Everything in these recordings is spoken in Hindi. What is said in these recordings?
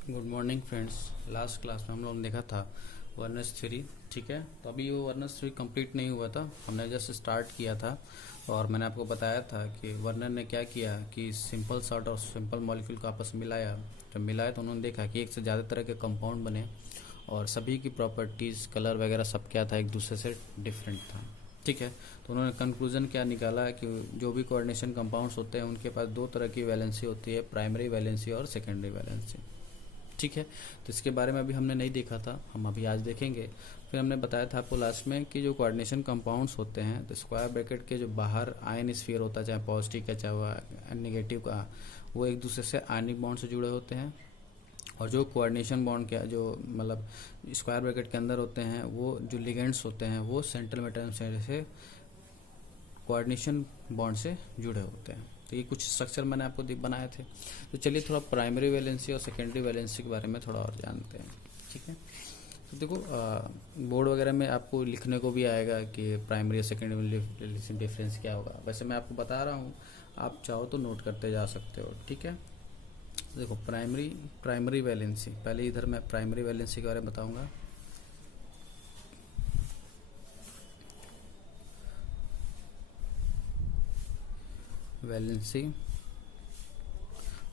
Good morning friends. Last class में हम लोगों ने देखा था वर्नर्स थ्योरी। ठीक है, तो अभी वो वर्नर्स थ्योरी कंप्लीट नहीं हुआ था, हमने जस्ट स्टार्ट किया था। और मैंने आपको बताया था कि वर्नर ने क्या किया कि सिंपल सॉल्ट और सिंपल मॉलिक्यूल को आपस में मिलाया। जब मिलाया तो उन्होंने देखा कि एक से ज़्यादा तरह के कंपाउंड बने और सभी की प्रॉपर्टीज़, कलर वगैरह सब क्या था, एक दूसरे से डिफरेंट था। ठीक है, तो उन्होंने कंक्लूजन क्या निकाला कि जो भी कोऑर्डिनेशन कंपाउंड्स होते हैं उनके पास दो तरह की वैलेंसी होती है, प्राइमरी वैलेंसी और सेकेंडरी वैलेंसी। ठीक है, तो इसके बारे में अभी हमने नहीं देखा था, हम अभी आज देखेंगे। फिर हमने बताया था आपको लास्ट में कि जो कोऑर्डिनेशन कंपाउंड्स होते हैं तो स्क्वायर ब्रैकेट के जो बाहर आयन स्फीयर होता है, चाहे पॉजिटिव का चाहे वह नेगेटिव का, वो एक दूसरे से आयनिक बॉन्ड से जुड़े होते हैं। और जो कोऑर्डिनेशन बॉन्ड के जो मतलब स्क्वायर ब्रैकेट के अंदर होते हैं, वो जो लिगेंड्स होते हैं वो सेंट्रल मेटल से कोऑर्डिनेशन बॉन्ड से जुड़े होते हैं। तो ये कुछ स्ट्रक्चर मैंने आपको बनाए थे। तो चलिए थोड़ा प्राइमरी वैलेंसी और सेकेंडरी वैलेंसी के बारे में थोड़ा और जानते हैं। ठीक है, तो देखो बोर्ड वगैरह में आपको लिखने को भी आएगा कि प्राइमरी और सेकेंडरी वैलेंसी डिफरेंस क्या होगा। वैसे मैं आपको बता रहा हूँ, आप चाहो तो नोट करते जा सकते हो। ठीक है, देखो प्राइमरी वैलेंसी, पहले इधर मैं प्राइमरी वैलेंसी के बारे में बताऊँगा। वैलेंसी,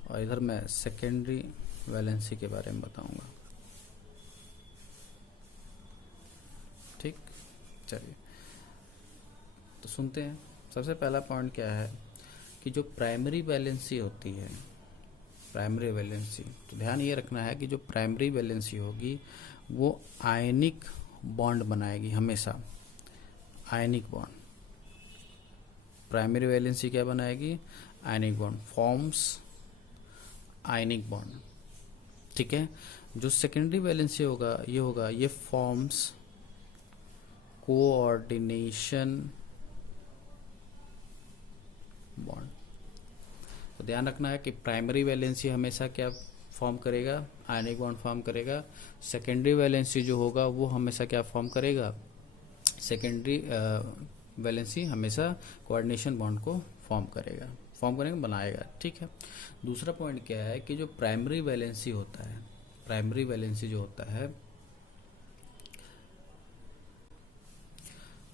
और इधर मैं सेकेंडरी वैलेंसी के बारे में बताऊंगा। ठीक, चलिए तो सुनते हैं। सबसे पहला पॉइंट क्या है कि जो प्राइमरी वैलेंसी होती है, प्राइमरी वैलेंसी, तो ध्यान ये रखना है कि जो प्राइमरी वैलेंसी होगी वो आयनिक बॉन्ड बनाएगी हमेशा। आयनिक बॉन्ड, प्राइमरी वैलेंसी क्या बनाएगी? Ionic bond, forms ionic bond. ठीक है, जो सेकेंडरी वैलेंसी होगा ये फॉर्म्स कोऑर्डिनेशन बॉन्ड। तो ध्यान रखना है कि प्राइमरी वैलेंसी हमेशा क्या फॉर्म करेगा? आयनिक बॉन्ड फॉर्म करेगा। सेकेंडरी वैलेंसी जो होगा वो हमेशा क्या फॉर्म करेगा? सेकेंडरी वैलेंसी हमेशा कोऑर्डिनेशन बॉन्ड को फॉर्म करेगा, बनाएगा। ठीक है, दूसरा पॉइंट क्या है कि जो प्राइमरी वैलेंसी होता है, प्राइमरी वैलेंसी जो होता है,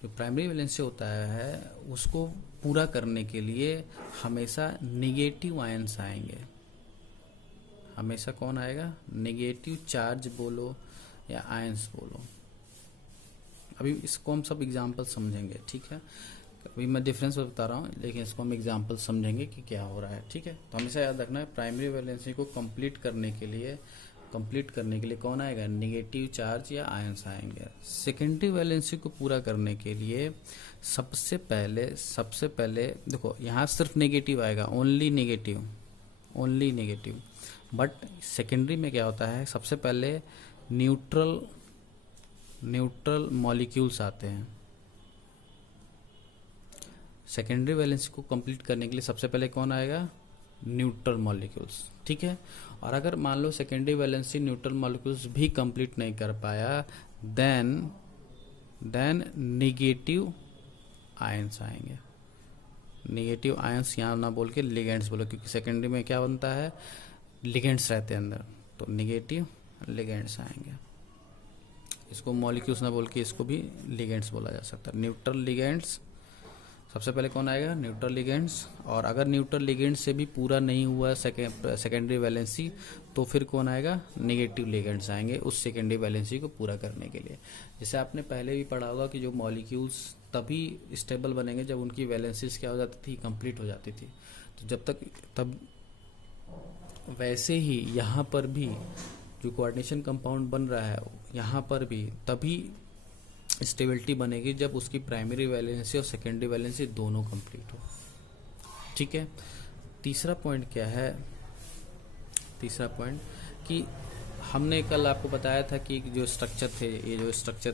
जो प्राइमरी वैलेंसी होता है उसको पूरा करने के लिए हमेशा निगेटिव आयंस आएंगे। हमेशा कौन आएगा? निगेटिव चार्ज बोलो या आयंस बोलो। अभी इसको हम सब एग्जाम्पल समझेंगे। ठीक है, अभी मैं डिफरेंस बता रहा हूँ लेकिन इसको हम एग्जाम्पल समझेंगे कि क्या हो रहा है। ठीक है, तो हमेशा याद रखना है प्राइमरी वैलेंसी को कंप्लीट करने के लिए कौन आएगा? निगेटिव चार्ज या आयंस आएंगे। सेकेंडरी वैलेंसी को पूरा करने के लिए सबसे पहले देखो यहाँ सिर्फ नेगेटिव आएगा, ओनली नेगेटिव। बट सेकेंडरी में क्या होता है? सबसे पहले न्यूट्रल मॉलिक्यूल्स आते हैं। सेकेंडरी वैलेंसी को कंप्लीट करने के लिए सबसे पहले कौन आएगा? Neutral molecules. ठीक है, और अगर मान लो सेकेंडरी वैलेंसी न्यूट्रल मॉलिक्यूल्स भी कंप्लीट नहीं कर पाया, देन निगेटिव आयंस आएंगे। निगेटिव आयंस यहाँ ना बोल के लिगेंड्स बोलो, क्योंकि सेकेंडरी में क्या बनता है? लिगेंड्स रहते हैं अंदर, तो निगेटिव लिगेंड्स आएंगे। इसको मॉलिक्यूल्स ना बोल के इसको भी लिगेंड्स बोला जा सकता है। न्यूट्रल लिगेंड्स सबसे पहले कौन आएगा? Neutral ligands. और अगर न्यूट्रल लिगेंड्स से भी पूरा नहीं हुआ सेकेंडरी वैलेंसी, तो फिर कौन आएगा? नेगेटिव लिगेंड्स आएंगे उस सेकेंडरी वैलेंसी को पूरा करने के लिए। जैसे आपने पहले भी पढ़ा होगा कि जो मॉलिक्यूल्स तभी स्टेबल बनेंगे जब उनकी वैलेंसीज क्या हो जाती थी? कंप्लीट हो जाती थी। तो तब वैसे ही यहाँ पर भी जो कोऑर्डिनेशन कंपाउंड बन रहा है, यहाँ पर भी तभी स्टेबिलिटी बनेगी जब उसकी प्राइमरी वैलेंसी और सेकेंडरी वैलेंसी दोनों कंप्लीट हो। ठीक है, तीसरा पॉइंट क्या है? तीसरा पॉइंट कि हमने कल आपको बताया था कि जो स्ट्रक्चर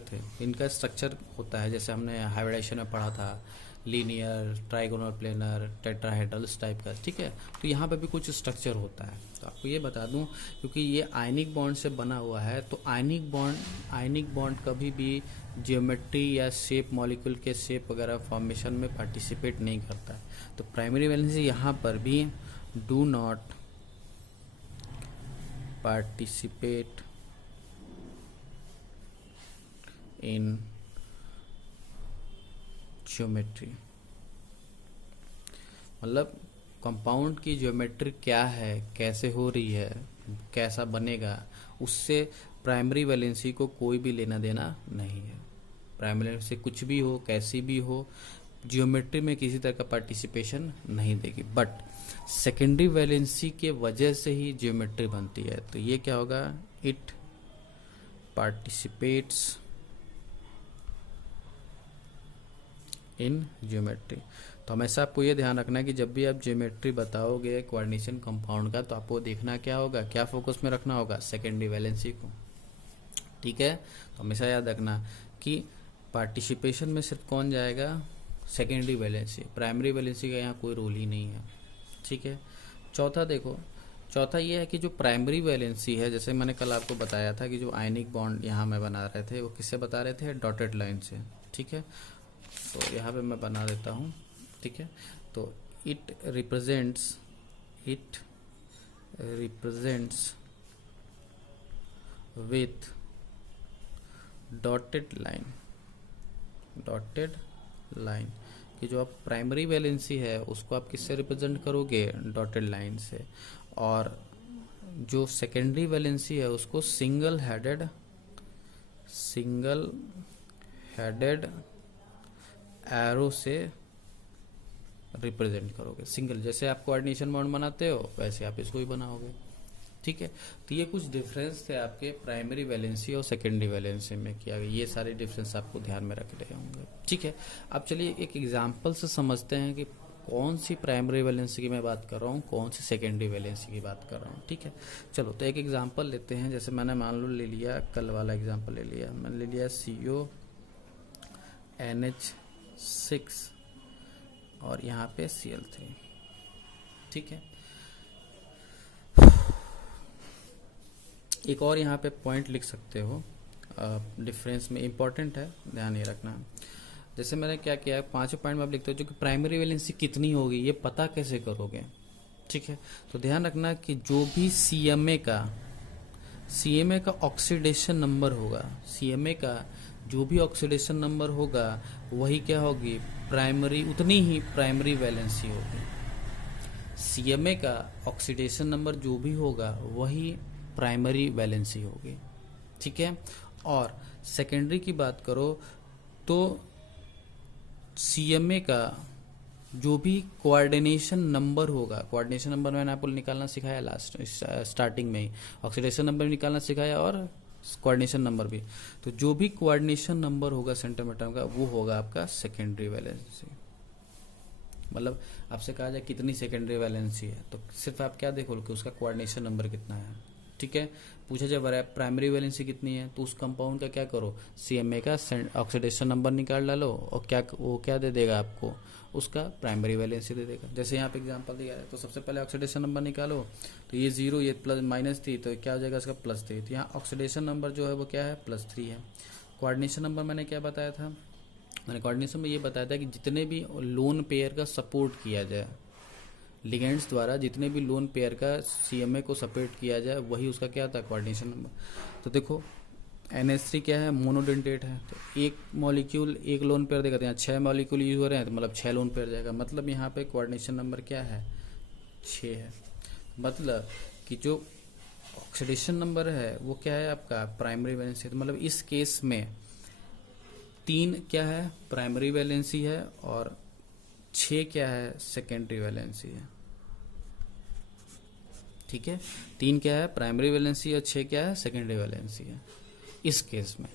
थे, इनका स्ट्रक्चर होता है, जैसे हमने हाइब्रिडाइजेशन में पढ़ा था, लीनियर, ट्राइगोनल, प्लेनर, टेट्राहेड्रल इस टाइप का। ठीक है, तो यहाँ पे भी कुछ स्ट्रक्चर होता है। तो आपको ये बता दूं, क्योंकि ये आयनिक बॉन्ड से बना हुआ है, तो आयनिक बॉन्ड कभी भी जियोमेट्री या शेप, मॉलिक्यूल के शेप वगैरह फॉर्मेशन में पार्टिसिपेट नहीं करता है। तो प्राइमरी वैलेंसी यहाँ पर भी do not participate in geometry, मतलब कंपाउंड की ज्योमेट्री क्या है, कैसे हो रही है, कैसा बनेगा, उससे प्राइमरी वैलेंसी को कोई भी लेना देना नहीं है। प्राइमरी वैलेंसी कुछ भी हो, कैसी भी हो, ज्योमेट्री में किसी तरह का पार्टिसिपेशन नहीं देगी। बट सेकेंडरी वैलेंसी के वजह से ही ज्योमेट्री बनती है। तो ये क्या होगा, इट पार्टिसिपेट्स इन ज्योमेट्री। तो हमेशा आपको ये ध्यान रखना है कि जब भी आप ज्योमेट्री बताओगे कोऑर्डिनेशन कंपाउंड का, तो आपको देखना क्या होगा, क्या फोकस में रखना होगा, सेकेंडरी वैलेंसी को। ठीक है, तो हमेशा याद रखना कि पार्टिसिपेशन में सिर्फ कौन जाएगा, सेकेंडरी वैलेंसी, प्राइमरी वैलेंसी का यहाँ कोई रोल ही नहीं है। ठीक है, चौथा देखो, चौथा ये है कि जो प्राइमरी वैलेंसी है, जैसे मैंने कल आपको बताया था कि जो आयनिक बॉन्ड यहाँ में बना रहे थे वो किससे बता रहे थे, डॉटेड लाइन से। ठीक है, तो यहाँ पे मैं बना देता हूँ। ठीक है, तो it represents with dotted line कि जो आप प्राइमरी वैलेंसी है उसको आप किससे रिप्रेजेंट करोगे, डॉटेड लाइन से, और जो सेकेंडरी वैलेंसी है उसको सिंगल हेडेड एरो से रिप्रेजेंट करोगे। सिंगल, जैसे आप कोऑर्डिनेशन बॉन्ड बनाते हो वैसे आप इसको ही बनाओगे। ठीक है, तो ये कुछ डिफरेंस थे आपके प्राइमरी वैलेंसी और सेकेंडरी वैलेंसी में किया गया। ये सारे डिफरेंस आपको ध्यान में रख रहे होंगे। ठीक है, अब चलिए एक एग्जांपल से समझते हैं कि कौन सी प्राइमरी वैलेंसी की मैं बात कर रहा हूँ, कौन सी सेकेंडरी वैलेंसी की बात कर रहा हूँ। ठीक है, चलो तो एक एग्जांपल लेते हैं। जैसे मैंने मान लो ले लिया, कल वाला एग्जांपल ले लिया, मैंने ले लिया CONH6 और यहाँ पे Cl3। ठीक है, एक और यहाँ पे पॉइंट लिख सकते हो, डिफरेंस में इम्पॉर्टेंट है, ध्यान ये रखना। जैसे मैंने क्या किया है, 5 पॉइंट में आप लिखते हो जो कि प्राइमरी वैलेंसी कितनी होगी ये पता कैसे करोगे। ठीक है, तो ध्यान रखना कि जो भी CMA का ऑक्सीडेशन नंबर होगा, CMA का जो भी ऑक्सीडेशन नंबर होगा वही क्या होगी, प्राइमरी, उतनी ही प्राइमरी वैलेंसी होगी। CMA का ऑक्सीडेशन नंबर जो भी होगा वही प्राइमरी वैलेंसी होगी। ठीक है, और सेकेंडरी की बात करो तो CMA का जो भी कोऑर्डिनेशन नंबर होगा, कोऑर्डिनेशन नंबर मैंने आपको निकालना सिखाया स्टार्टिंग में ही, ऑक्सीडेशन नंबर भी निकालना सिखाया और कोऑर्डिनेशन नंबर भी। तो जो भी कोऑर्डिनेशन नंबर होगा सेंटीमीटर का वो होगा आपका सेकेंडरी वैलेंसी। मतलब आपसे कहा जाए कितनी सेकेंडरी वैलेंसी है, तो सिर्फ आप क्या देखो कि उसका कोऑर्डिनेशन नंबर कितना है। ठीक है, पूछा जाए प्राइमरी वैलेंसी कितनी है, तो उस कंपाउंड का क्या करो, CMA का ऑक्सीडेशन नंबर निकाल डालो और वो क्या दे देगा आपको, उसका प्राइमरी वैलेंसी दे देगा। जैसे यहाँ पे एग्जांपल दिया है, तो सबसे पहले ऑक्सीडेशन नंबर निकालो, तो ये 0, ये प्लस -3, तो क्या हो जाएगा इसका +3। तो यहाँ ऑक्सीडेशन नंबर जो है वो क्या है, +3 है। कोऑर्डिनेशन नंबर मैंने क्या बताया था, मैंने कोऑर्डिनेशन में ये बताया था कि जितने भी लोन पेयर का सपोर्ट किया जाए, लिगेंड्स द्वारा जितने भी लोन पेयर का CMA को सपोर्ट किया जाए वही उसका क्या था, कोऑर्डिनेशन नंबर। तो देखो NH3 क्या है, मोनोडेंटेट है, तो एक मॉलिक्यूल एक लोन पेयर देगा, तो यहाँ 6 मॉलिक्यूल यूज हो रहे हैं, तो मतलब 6 लोन पेयर जाएगा। मतलब यहाँ पे कोऑर्डिनेशन नंबर क्या है, 6 है। मतलब कि जो ऑक्सीडेशन नंबर है वो क्या है आपका, प्राइमरी वैलेंसी। तो मतलब इस केस में 3 क्या है, प्राइमरी वैलेंसी है, और 6 क्या है, सेकेंडरी वैलेंसी है। ठीक है, 3 क्या है प्राइमरी वैलेंसी और 6 क्या है सेकेंडरी वैलेंसी है। इस केस में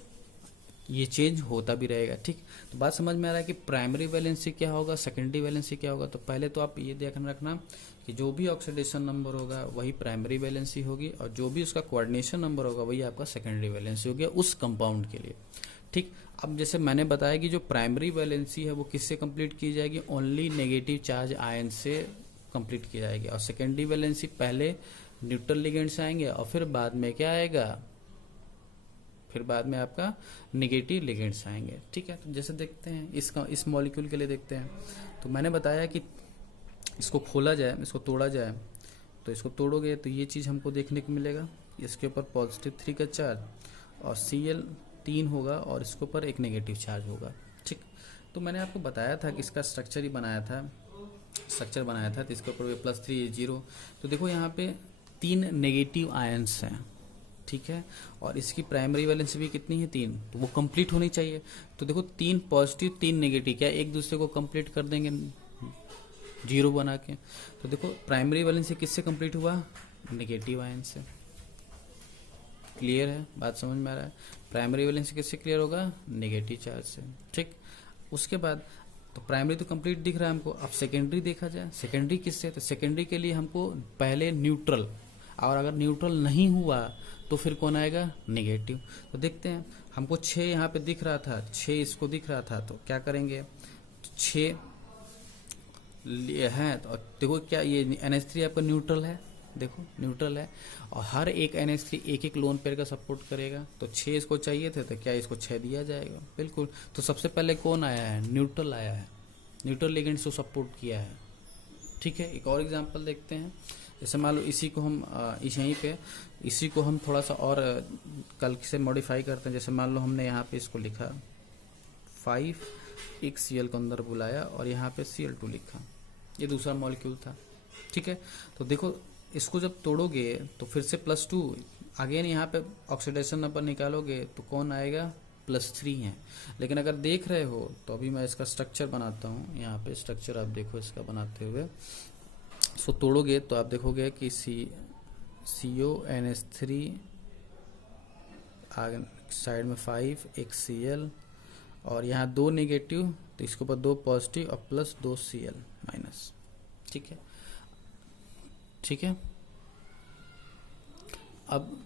ये चेंज होता भी रहेगा। ठीक, तो बात समझ में आ रहा है कि प्राइमरी वैलेंसी क्या होगा, सेकेंडरी वैलेंसी क्या होगा। तो पहले तो आप ये ध्यान रखना कि जो भी ऑक्सीडेशन नंबर होगा वही प्राइमरी वैलेंसी होगी, और जो भी उसका कोऑर्डिनेशन नंबर होगा वही आपका सेकेंडरी वैलेंसी होगी उस कंपाउंड के लिए। ठीक, अब जैसे मैंने बताया कि जो प्राइमरी वैलेंसी है वो किससे कंप्लीट की जाएगी, ओनली नेगेटिव चार्ज आयन से कंप्लीट की जाएगी, और सेकेंडरी वैलेंसी पहले न्यूट्रल लिगेंड से आएंगे और फिर बाद में क्या आएगा, फिर बाद में आपका नेगेटिव लिगेंड्स आएंगे। ठीक है, तो जैसे देखते हैं इस मॉलिक्यूल के लिए देखते हैं। तो मैंने बताया कि इसको खोला जाए, इसको तोड़ा जाए, तो इसको तोड़ोगे तो ये चीज़ हमको देखने को मिलेगा, इसके ऊपर +3 का चार्ज, और Cl 3 होगा और इसके ऊपर एक नेगेटिव चार्ज होगा। ठीक, तो मैंने आपको बताया था कि इसका स्ट्रक्चर ही बनाया था, तो इसके ऊपर भी +3 0। तो देखो यहाँ पे 3 नेगेटिव आयंस हैं, ठीक है, और इसकी प्राइमरी वैलेंसी भी कितनी है 3, तो वो कंप्लीट होनी चाहिए। तो देखो 3 पॉजिटिव 3 नेगेटिव क्या एक दूसरे को कंप्लीट कर देंगे 0 बना के। तो देखो प्राइमरी वैलेंसी किससे कंप्लीट हुआ, नेगेटिव आयन से। क्लियर है, बात समझ में आ रहा है। प्राइमरी वैलेंसी किससे क्लियर होगा, नेगेटिव चार्ज से। ठीक, उसके बाद तो प्राइमरी तो कंप्लीट दिख रहा है हमको, अब सेकेंडरी देखा जाए। सेकेंडरी किससे, तो सेकेंडरी के लिए हमको पहले न्यूट्रल, और अगर न्यूट्रल नहीं हुआ तो फिर कौन आएगा, नेगेटिव। तो देखते हैं, हमको 6 यहाँ पे दिख रहा था, 6 इसको दिख रहा था, तो क्या करेंगे, 6 है। तो देखो क्या ये NH3 आपका न्यूट्रल है, देखो न्यूट्रल है, और हर एक NH3 एक एक लोन पेयर का सपोर्ट करेगा। तो 6 इसको चाहिए थे, तो क्या इसको 6 दिया जाएगा, बिल्कुल। तो सबसे पहले कौन आया है, न्यूट्रल आया है, न्यूट्रल लिगेंड्स को सपोर्ट किया है। ठीक है, एक और एग्जांपल देखते हैं। जैसे मान लो इसी को हम यहीं पे इसी को हम थोड़ा सा और कल से मॉडिफाई करते हैं। जैसे मान लो हमने यहाँ पे इसको लिखा 5 एक Cl को अंदर बुलाया और यहाँ पे Cl2 लिखा, ये दूसरा मॉलिक्यूल था। ठीक है, तो देखो इसको जब तोड़ोगे तो फिर से +2, अगेन यहाँ पे ऑक्सीडेशन नंबर निकालोगे तो कौन आएगा, +3 है। लेकिन अगर देख रहे हो तो अभी मैं इसका स्ट्रक्चर बनाता हूँ, यहाँ पे स्ट्रक्चर आप देखो इसका बनाते हुए। इसको तोड़ोगे तो आप देखोगे कि CONH3 साइड में 5 एक Cl, और यहाँ 2 नेगेटिव, तो इसके ऊपर 2 पॉजिटिव और +2 Cl माइनस। ठीक है, ठीक है। अब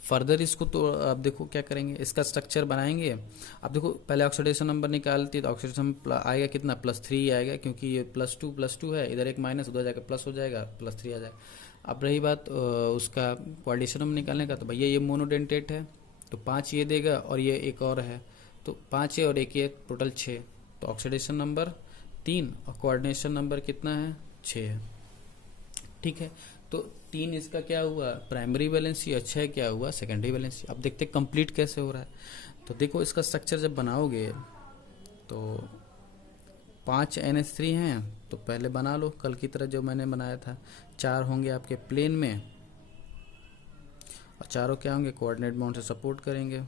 फर्दर इसको तो अब देखो क्या करेंगे, इसका स्ट्रक्चर बनाएंगे। अब देखो पहले ऑक्सीडेशन नंबर निकालती तो ऑक्सीडेशन आएगा कितना, +3 आएगा, क्योंकि ये +2 है, इधर एक माइनस उधर जाकर प्लस हो जाएगा, +3 आ जाएगा। अब रही बात उसका कोऑर्डिनेशन नंबर निकालने का, तो भैया ये मोनोडेंटेट है तो 5 ये देगा, और ये एक और है तो 5 है और एक ये टोटल 6। तो ऑक्सीडेशन नंबर 3 और कोऑर्डिनेशन नंबर कितना है, 6 है। ठीक है, तो 3 इसका क्या हुआ, प्राइमरी वैलेंसी, और 6 क्या हुआ, सेकेंडरी वैलेंसी। अब देखते कंप्लीट कैसे हो रहा है। तो देखो इसका स्ट्रक्चर जब बनाओगे तो 5 NH3 हैं, तो पहले बना लो कल की तरह जो मैंने बनाया था। 4 होंगे आपके प्लेन में, और चारों क्या होंगे, कोऑर्डिनेट बाउंड से सपोर्ट करेंगे।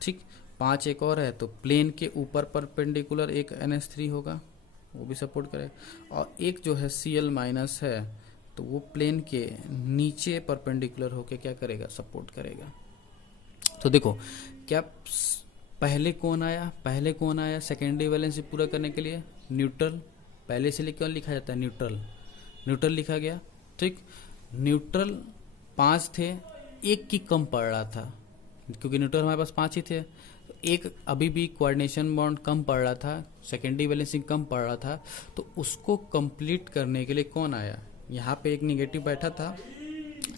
ठीक, 5 एक और है, तो प्लेन के ऊपर परपेंडिकुलर एक NH3 होगा, वो भी सपोर्ट करेगा। और एक जो है Cl माइनस है, तो वो प्लेन के नीचे परपेंडिकुलर होके क्या करेगा, सपोर्ट करेगा। तो देखो क्या पहले कौन आया, सेकेंडरी वैलेंसी पूरा करने के लिए न्यूट्रल, पहले से क्यों लिखा जाता है, न्यूट्रल लिखा गया। ठीक, न्यूट्रल 5 थे, एक की कम पड़ रहा था, क्योंकि न्यूट्रल हमारे पास 5 ही थे, एक अभी भी कोऑर्डिनेशन बॉन्ड कम पड़ रहा था, सेकेंडरी बैलेंसिंग कम पड़ रहा था। तो उसको कंप्लीट करने के लिए कौन आया, यहाँ पे एक नेगेटिव बैठा था,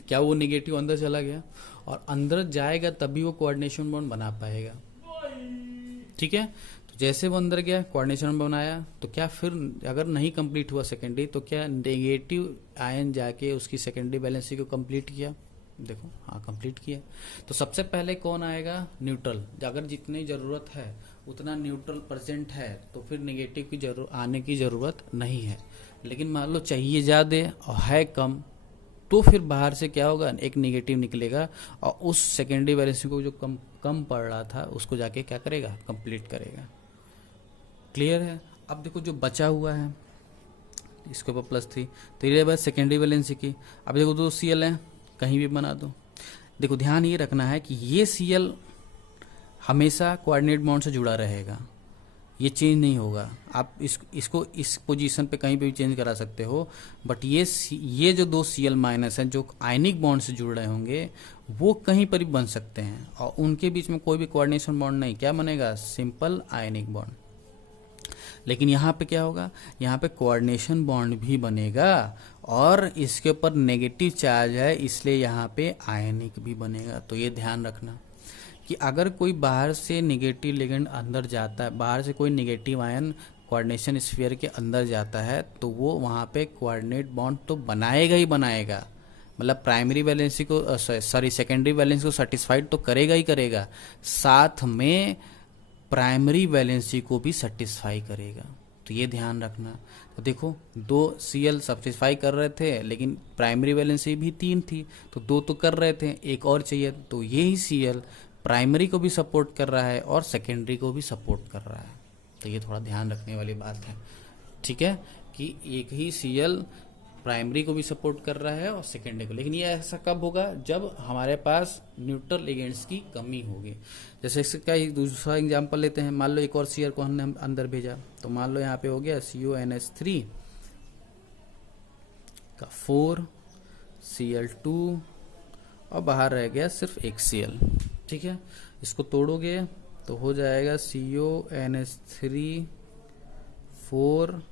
क्या वो नेगेटिव अंदर चला गया, और अंदर जाएगा तभी वो कोऑर्डिनेशन बॉन्ड बना पाएगा। ठीक है, तो जैसे वो अंदर गया कोऑर्डिनेशन बनाया, तो क्या फिर अगर नहीं कंप्लीट हुआ सेकेंडरी, तो क्या नेगेटिव आयन जाके उसकी सेकेंडरी बैलेंसिंग को कंप्लीट किया, देखो हाँ कंप्लीट किया। तो सबसे पहले कौन आएगा, न्यूट्रल। अगर जितनी ज़रूरत है उतना न्यूट्रल प्रेजेंट है तो फिर नेगेटिव की आने की ज़रूरत नहीं है। लेकिन मान लो चाहिए ज़्यादा और है कम, तो फिर बाहर से क्या होगा, एक नेगेटिव निकलेगा, और उस सेकेंडरी बैलेंसिंग को जो कम पड़ रहा था उसको जाके क्या करेगा, कंप्लीट करेगा। क्लियर है। अब देखो जो बचा हुआ है इसके ऊपर +3, तो ये बात सेकेंडरी बैलेंसिंग की। अब देखो 2 Cl है, कहीं भी बना दो। देखो ध्यान ये रखना है कि ये Cl हमेशा कोऑर्डिनेट बॉन्ड से जुड़ा रहेगा, ये चेंज नहीं होगा। आप इसको इस पोजीशन पे कहीं पे भी चेंज करा सकते हो, बट ये जो 2 Cl माइनस हैं जो आयनिक बॉन्ड से जुड़ रहे होंगे वो कहीं पर भी बन सकते हैं, और उनके बीच में कोई भी कोऑर्डिनेशन बॉन्ड नहीं, क्या बनेगा, सिंपल आयनिक बॉन्ड। लेकिन यहाँ पे क्या होगा, यहाँ पे कोऑर्डिनेशन बॉन्ड भी बनेगा, और इसके ऊपर नेगेटिव चार्ज है इसलिए यहाँ पे आयनिक भी बनेगा। तो ये ध्यान रखना कि अगर कोई बाहर से नेगेटिव लिगेंड अंदर जाता है, बाहर से कोई नेगेटिव आयन कोऑर्डिनेशन स्फीयर के अंदर जाता है, तो वो वहाँ पे कोऑर्डिनेट बॉन्ड तो बनाएगा ही बनाएगा, मतलब प्राइमरी वैलेंसी को सॉरी सेकेंडरी वैलेंसी को सेटिस्फाइड तो करेगा ही करेगा, साथ में प्राइमरी वैलेंसी को भी सेटिस्फाई करेगा। तो ये ध्यान रखना। तो देखो 2 Cl सेटिस्फाई कर रहे थे, लेकिन प्राइमरी वैलेंसी भी 3 थी, तो 2 तो कर रहे थे, एक और चाहिए। तो यही Cl प्राइमरी को भी सपोर्ट कर रहा है और सेकेंडरी को भी सपोर्ट कर रहा है। तो ये थोड़ा ध्यान रखने वाली बात है, ठीक है, कि एक ही Cl प्राइमरी को भी सपोर्ट कर रहा है और सेकेंडरी को। लेकिन ये ऐसा कब होगा, जब हमारे पास न्यूट्रल लिगेंड्स की कमी होगी। जैसे इसका ही दूसरा एग्जांपल लेते हैं। मान लो एक और Cl को हमने अंदर भेजा, तो मान लो यहाँ पे हो गया CONH3 का 4 Cl2 और बाहर रह गया सिर्फ एक Cl, ठीक है। इसको तोड़ोगे तो हो जाएगा CONH3 4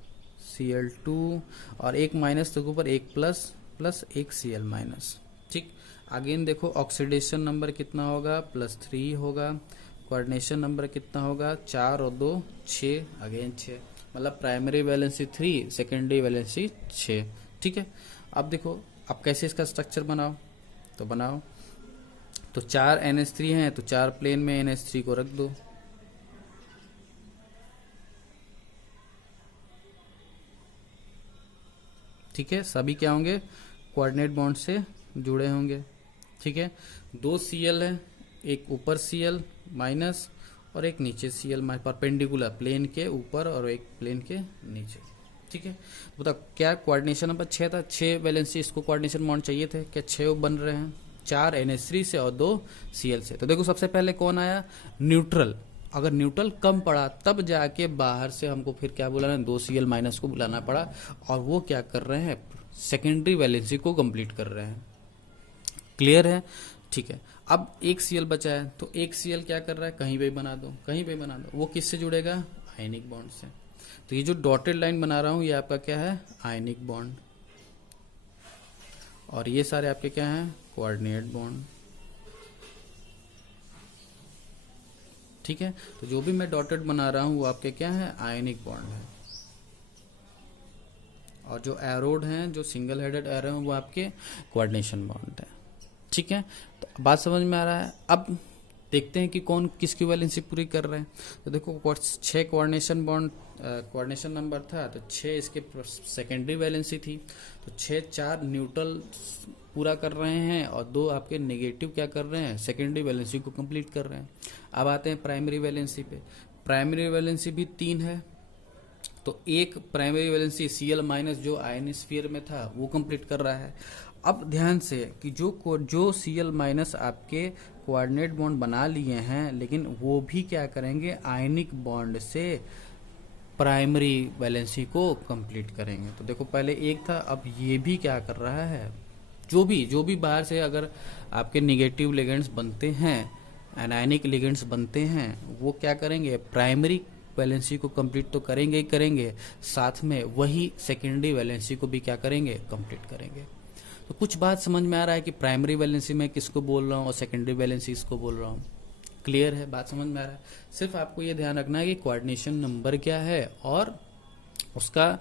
Cl2 और एक माइनस के ऊपर एक प्लस प्लस एक Cl माइनस, ठीक। अगेन देखो ऑक्सीडेशन नंबर कितना होगा, +3 होगा। कोऑर्डिनेशन नंबर कितना होगा, 4 और 2 6, अगेन 6, मतलब प्राइमरी वैलेंसी 3, सेकेंडरी वैलेंसी 6, ठीक है। अब देखो अब कैसे इसका स्ट्रक्चर बनाओ, तो बनाओ तो 4 NH3 हैं, तो 4 प्लेन में NH3 को रख दो, ठीक है। सभी क्या होंगे, कोऑर्डिनेट बॉन्ड से जुड़े होंगे, ठीक है। 2 Cl है, एक ऊपर Cl माइनस और एक नीचे Cl माइनस, परपेंडिकुलर प्लेन के ऊपर और एक प्लेन के नीचे, ठीक है। बताओ क्या कोऑर्डिनेशन नंबर 6 था, 6 वैलेंसी इसको कोऑर्डिनेशन बॉन्ड चाहिए थे, क्या 6 बन रहे हैं, 4 NH3 से और 2 Cl से। तो देखो सबसे पहले कौन आया, न्यूट्रल। अगर न्यूट्रल कम पड़ा तब जाके बाहर से हमको फिर क्या बुलाना, 2 Cl माइनस को बुलाना पड़ा, और वो क्या कर रहे हैं, सेकेंडरी वैलेंसी को कंप्लीट कर रहे हैं। क्लियर है, ठीक है। अब एक Cl बचा है, तो एक Cl क्या कर रहा है, कहीं पे बना दो, कहीं पे बना दो। वो किससे जुड़ेगा, आयनिक बॉन्ड से। तो ये जो डॉटेड लाइन बना रहा हूं ये आपका क्या है, आयनिक बॉन्ड, और ये सारे आपके क्या हैं, कोऑर्डिनेट बॉन्ड, ठीक है। तो जो भी मैं डॉटेड बना रहा हूं वो आपके क्या है, आयनिक बॉन्ड है। और जो एरोड हैं, जो सिंगल हेडेड एरो हैं, वो आपके कोऑर्डिनेशन बॉन्ड है, ठीक है। तो बात समझ में आ रहा है। अब देखते हैं कि कौन किसकी वैलेंसी पूरी कर रहे हैं। तो देखो 6 कोऑर्डिनेशन बॉन्ड कोऑर्डिनेशन नंबर था, तो 6 इसके सेकेंडरी वैलेंसी थी, तो 6 4 न्यूट्रल पूरा कर रहे हैं और 2 आपके नेगेटिव क्या कर रहे हैं, सेकेंडरी वैलेंसी को कंप्लीट कर रहे हैं। अब आते हैं प्राइमरी वैलेंसी पे। प्राइमरी वैलेंसी भी 3 है, तो एक प्राइमरी वैलेंसी Cl माइनस जो आयनोस्फीयर में था वो कंप्लीट कर रहा है। अब ध्यान से कि जो Cl माइनस आपके कोऑर्डिनेट बॉन्ड बना लिए हैं, लेकिन वो भी क्या करेंगे, आयनिक बॉन्ड से प्राइमरी वैलेंसी को कंप्लीट करेंगे। तो देखो पहले एक था, अब ये भी क्या कर रहा है, जो भी बाहर से अगर आपके निगेटिव लिगेंड्स बनते हैं, एनायनिक लिगेंड्स बनते हैं, वो क्या करेंगे, प्राइमरी वैलेंसी को कंप्लीट तो करेंगे ही करेंगे, साथ में वही सेकेंडरी वैलेंसी को भी क्या करेंगे, कंप्लीट करेंगे। तो कुछ बात समझ में आ रहा है कि प्राइमरी वैलेंसी में किसको बोल रहा हूँ और सेकेंडरी वैलेंसी इसको बोल रहा हूँ। क्लियर है, बात समझ में आ रहा है। सिर्फ आपको ये ध्यान रखना है कि कोऑर्डिनेशन नंबर क्या है और उसका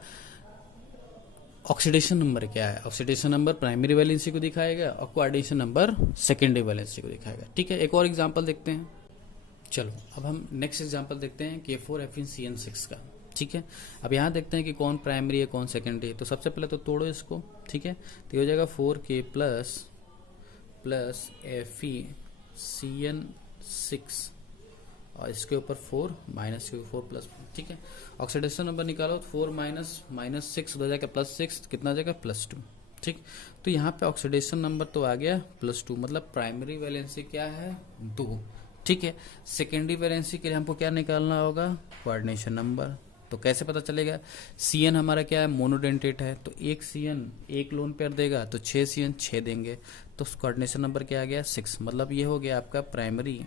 ऑक्सीडेशन नंबर क्या है। ऑक्सीडेशन नंबर प्राइमरी वैलेंसी को दिखाएगा और कोऑर्डिनेशन नंबर सेकेंडरी वैलेंसी को दिखाएगा, ठीक है। एक और एग्जांपल देखते हैं। चलो अब हम नेक्स्ट एग्जांपल देखते हैं K4FeCN6 का, ठीक है। अब यहाँ देखते हैं कि कौन प्राइमरी है कौन सेकेंडरी है। तो सबसे पहले तो तोड़ो इसको, ठीक है। तो ये हो जाएगा 4K प्लस FeCN6 और इसके ऊपर 4 माइनस के 4 प्लस, ठीक है। ऑक्सीडेशन नंबर निकालो, 4 माइनस 6 हो जाएगा +6, कितना आ जाएगा +2, ठीक। तो यहाँ पे ऑक्सीडेशन नंबर तो आ गया +2, मतलब प्राइमरी वैलेंसी क्या है, 2, ठीक है। सेकेंडरी वैलेंसी के लिए हमको क्या निकालना होगा, कोऑर्डिनेशन नंबर। तो कैसे पता चलेगा, Cn हमारा क्या है, मोनोडेंटेट है, तो एक Cn एक लोन पेयर देगा, तो 6 Cn 6 देंगे, तो कोऑर्डिनेशन नंबर क्या आ गया, 6, मतलब ये हो गया आपका प्राइमरी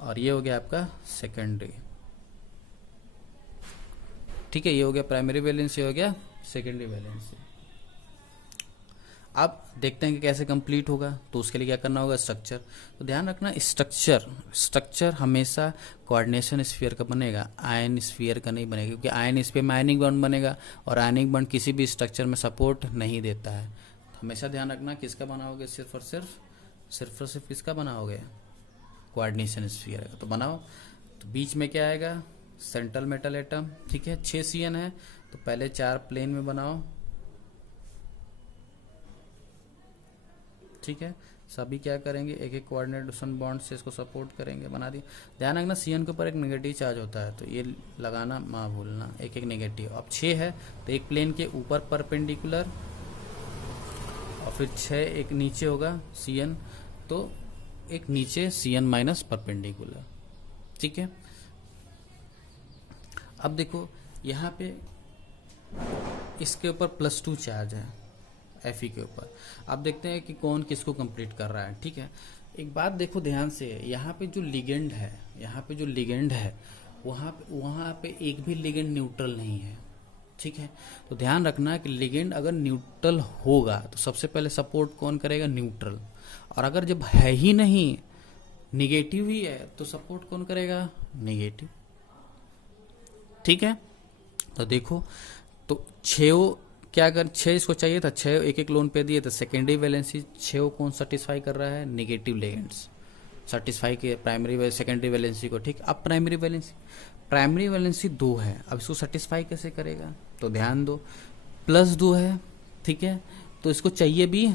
और ये हो गया आपका सेकेंडरी, ठीक है। ये हो गया प्राइमरी वैलेंसी, हो गया सेकेंडरी वैलेंसी। अब देखते हैं कि कैसे कंप्लीट होगा। तो उसके लिए क्या करना होगा, स्ट्रक्चर। तो ध्यान रखना, स्ट्रक्चर हमेशा कोऑर्डिनेशन स्फीयर का बनेगा, आयन स्फीयर का नहीं बनेगा, क्योंकि आयन स्फीयर में आयनिक बॉन्ड बनेगा और आयनिक बॉन्ड किसी भी स्ट्रक्चर में सपोर्ट नहीं देता है। तो हमेशा ध्यान रखना किसका बनाओगे, सिर्फ और सिर्फ किसका बनाओगे, कोऑर्डिनेशन स्फीयर का। तो बनाओ। तो बीच में क्या आएगा, सेंट्रल मेटल एटम, ठीक है। 6 CN है, तो पहले 4 प्लेन में बनाओ, ठीक है। सभी क्या करेंगे, एक एक कोऑर्डिनेशन बॉन्ड से इसको सपोर्ट करेंगे, बना दिए। ध्यान रखना CN के ऊपर एक नेगेटिव चार्ज होता है, तो ये लगाना मत भूलना, एक एक नेगेटिव। अब 6 है तो एक प्लेन के ऊपर परपेंडिकुलर और फिर 6 एक नीचे होगा CN, तो एक नीचे CN माइनस परपेंडिकुलर, ठीक है। अब देखो यहाँ पे इसके ऊपर +2 चार्ज है Fe के ऊपर। अब देखते हैं कि कौन किसको कंप्लीट कर रहा है, ठीक है। एक बात देखो ध्यान से, यहाँ पे जो लिगेंड है वहाँ पे एक भी लिगेंड न्यूट्रल नहीं है, ठीक है। तो ध्यान रखना कि लिगेंड अगर न्यूट्रल होगा तो सबसे पहले सपोर्ट कौन करेगा, न्यूट्रल। और अगर जब है ही नहीं, निगेटिव ही है, तो सपोर्ट कौन करेगा, निगेटिव, ठीक है। तो देखो, तो 6 क्या कर 6 इसको चाहिए था, 6 एक एक लोन पे दिए, तो सेकेंडरी वैलेंसी 6 कौन सेटिस्फाई कर रहा है, नेगेटिव लिगेंड्स सेटिस्फाई किए प्राइमरी सेकेंडरी वैलेंसी को, ठीक। अब प्राइमरी वैलेंसी 2 है, अब इसको सेटिस्फाई कैसे करेगा, तो ध्यान दो, +2 है, ठीक है। तो इसको चाहिए भी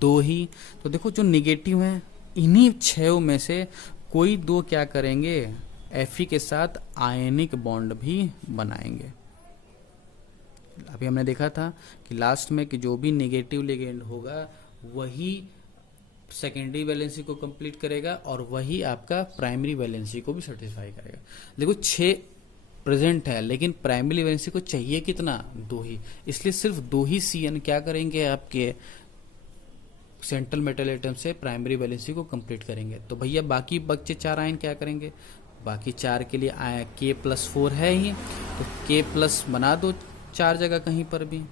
2 ही। तो देखो जो निगेटिव है, इन्हीं 6 में से कोई 2 क्या करेंगे, Fe के साथ आयनिक बॉन्ड भी बनाएंगे। अभी हमने देखा था कि लास्ट में कि जो भी नेगेटिव लिगेंड होगा वही सेकेंडरी वैलेंसी को कंप्लीट करेगा और वही आपका प्राइमरी वैलेंसी को भी सेटिस्फाई करेगा। देखो 6 प्रेजेंट है, लेकिन प्राइमरी वैलेंसी को चाहिए कितना, 2 ही, इसलिए सिर्फ 2 ही CN क्या करेंगे, आपके सेंट्रल मेटल एटम से प्राइमरी वैलेंसी को कंप्लीट करेंगे। तो भैया बाकी बच्चे 4 आयन क्या करेंगे, बाकी 4 के लिए K+4 है ही, तो K+ बना दो 4 जगह कहीं पर भी।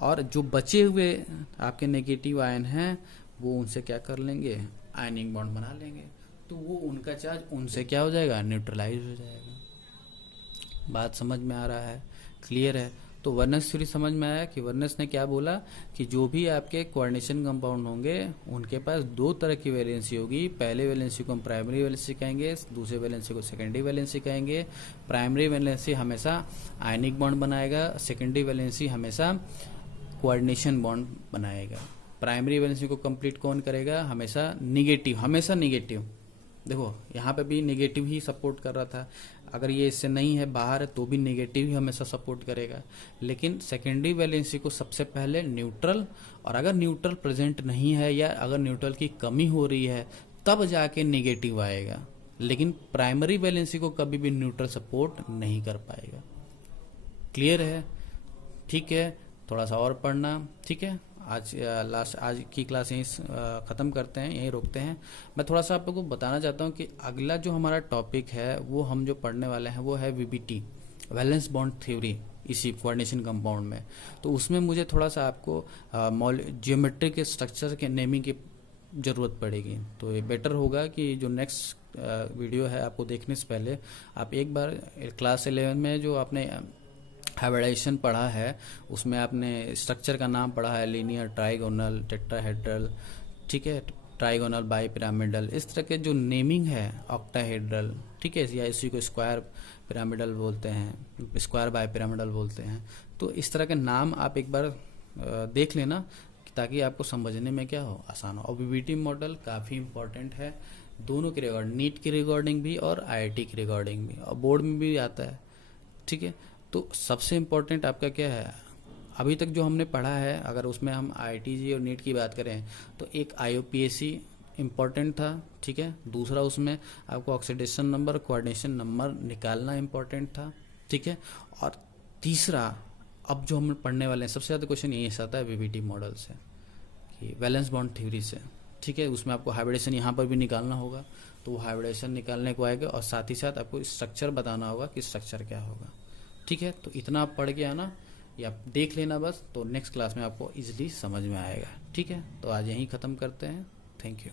और जो बचे हुए आपके नेगेटिव आयन हैं वो उनसे क्या कर लेंगे, आयनिक बॉन्ड बना लेंगे, तो वो उनका चार्ज उनसे क्या हो जाएगा, न्यूट्रलाइज हो जाएगा। बात समझ में आ रहा है, क्लियर है। तो वर्नस थ्योरी समझ में आया कि वर्नस ने क्या बोला कि जो भी आपके कोऑर्डिनेशन कंपाउंड होंगे उनके पास 2 तरह की वैलेंसी होगी। पहले वैलेंसी को हम प्राइमरी वैलेंसी कहेंगे, दूसरे वैलेंसी को सेकेंडरी वैलेंसी कहेंगे। प्राइमरी वैलेंसी हमेशा आयनिक बॉन्ड बनाएगा, सेकेंडरी वैलेंसी हमेशा कोऑर्डिनेशन बॉन्ड बनाएगा। प्राइमरी वैलेंसी को कंप्लीट कौन करेगा, हमेशा निगेटिव। देखो यहाँ पे भी निगेटिव ही सपोर्ट कर रहा था, अगर ये इससे नहीं है, बाहर है, तो भी निगेटिव ही हमेशा सपोर्ट करेगा। लेकिन सेकेंडरी वैलेंसी को सबसे पहले न्यूट्रल, और अगर न्यूट्रल प्रेजेंट नहीं है या अगर न्यूट्रल की कमी हो रही है तब जाके निगेटिव आएगा। लेकिन प्राइमरी वैलेंसी को कभी भी न्यूट्रल सपोर्ट नहीं कर पाएगा। क्लियर है, ठीक है। थोड़ा सा और पढ़ना, ठीक है। आज की क्लास यहीं ख़त्म करते हैं, यहीं रोकते हैं। मैं थोड़ा सा आप लोगों को बताना चाहता हूँ कि अगला जो हमारा टॉपिक है वो हम जो पढ़ने वाले हैं वो है VBT, वैलेंस बॉन्ड थ्योरी, इसी कोऑर्डिनेशन कंपाउंड में। तो उसमें मुझे थोड़ा सा आपको जियोमेट्री के स्ट्रक्चर के नेमिंग की ज़रूरत पड़ेगी। तो ये बेटर होगा कि जो नेक्स्ट वीडियो है आपको देखने से पहले आप एक बार क्लास 11 में जो आपने हाइब्रिडाइजेशन पढ़ा है उसमें आपने स्ट्रक्चर का नाम पढ़ा है, लीनियर, ट्राइगोनल, टेट्राहेड्रल, ठीक है, ट्राइगोनल, बाई पिरामिडल, इस तरह के जो नेमिंग है, ऑक्टाहेड्रल, ठीक है, या इसी को स्क्वायर पिरामिडल बोलते हैं, स्क्वायर बाई पिरामिडल बोलते हैं। तो इस तरह के नाम आप एक बार देख लेना ताकि आपको समझने में क्या हो, आसान हो। और VBT मॉडल काफ़ी इंपॉर्टेंट है दोनों के रिकॉर्ड, नीट की रिकॉर्डिंग भी और IIT की रिकॉर्डिंग भी, और बोर्ड में भी आता है, ठीक है। तो सबसे इम्पोर्टेंट आपका क्या है, अभी तक जो हमने पढ़ा है, अगर उसमें हम IIT और नीट की बात करें तो एक IUPAC इम्पॉर्टेंट था, ठीक है। दूसरा उसमें आपको ऑक्सीडेशन नंबर, कोऑर्डिनेशन नंबर निकालना इम्पॉर्टेंट था, ठीक है। और तीसरा अब जो हम पढ़ने वाले हैं सबसे ज़्यादा क्वेश्चन यही आता है VBT मॉडल से, कि वैलेंस बॉन्ड थ्योरी से, ठीक है। उसमें आपको हाइब्रिडेशन यहाँ पर भी निकालना होगा, तो वो हाइब्रिडेशन निकालने को आएगा, और साथ ही साथ आपको स्ट्रक्चर बताना होगा कि स्ट्रक्चर क्या होगा, ठीक है। तो इतना आप पढ़ के आना, ये आप देख लेना बस, तो नेक्स्ट क्लास में आपको इजीली समझ में आएगा। ठीक है, तो आज यहीं ख़त्म करते हैं। Thank you.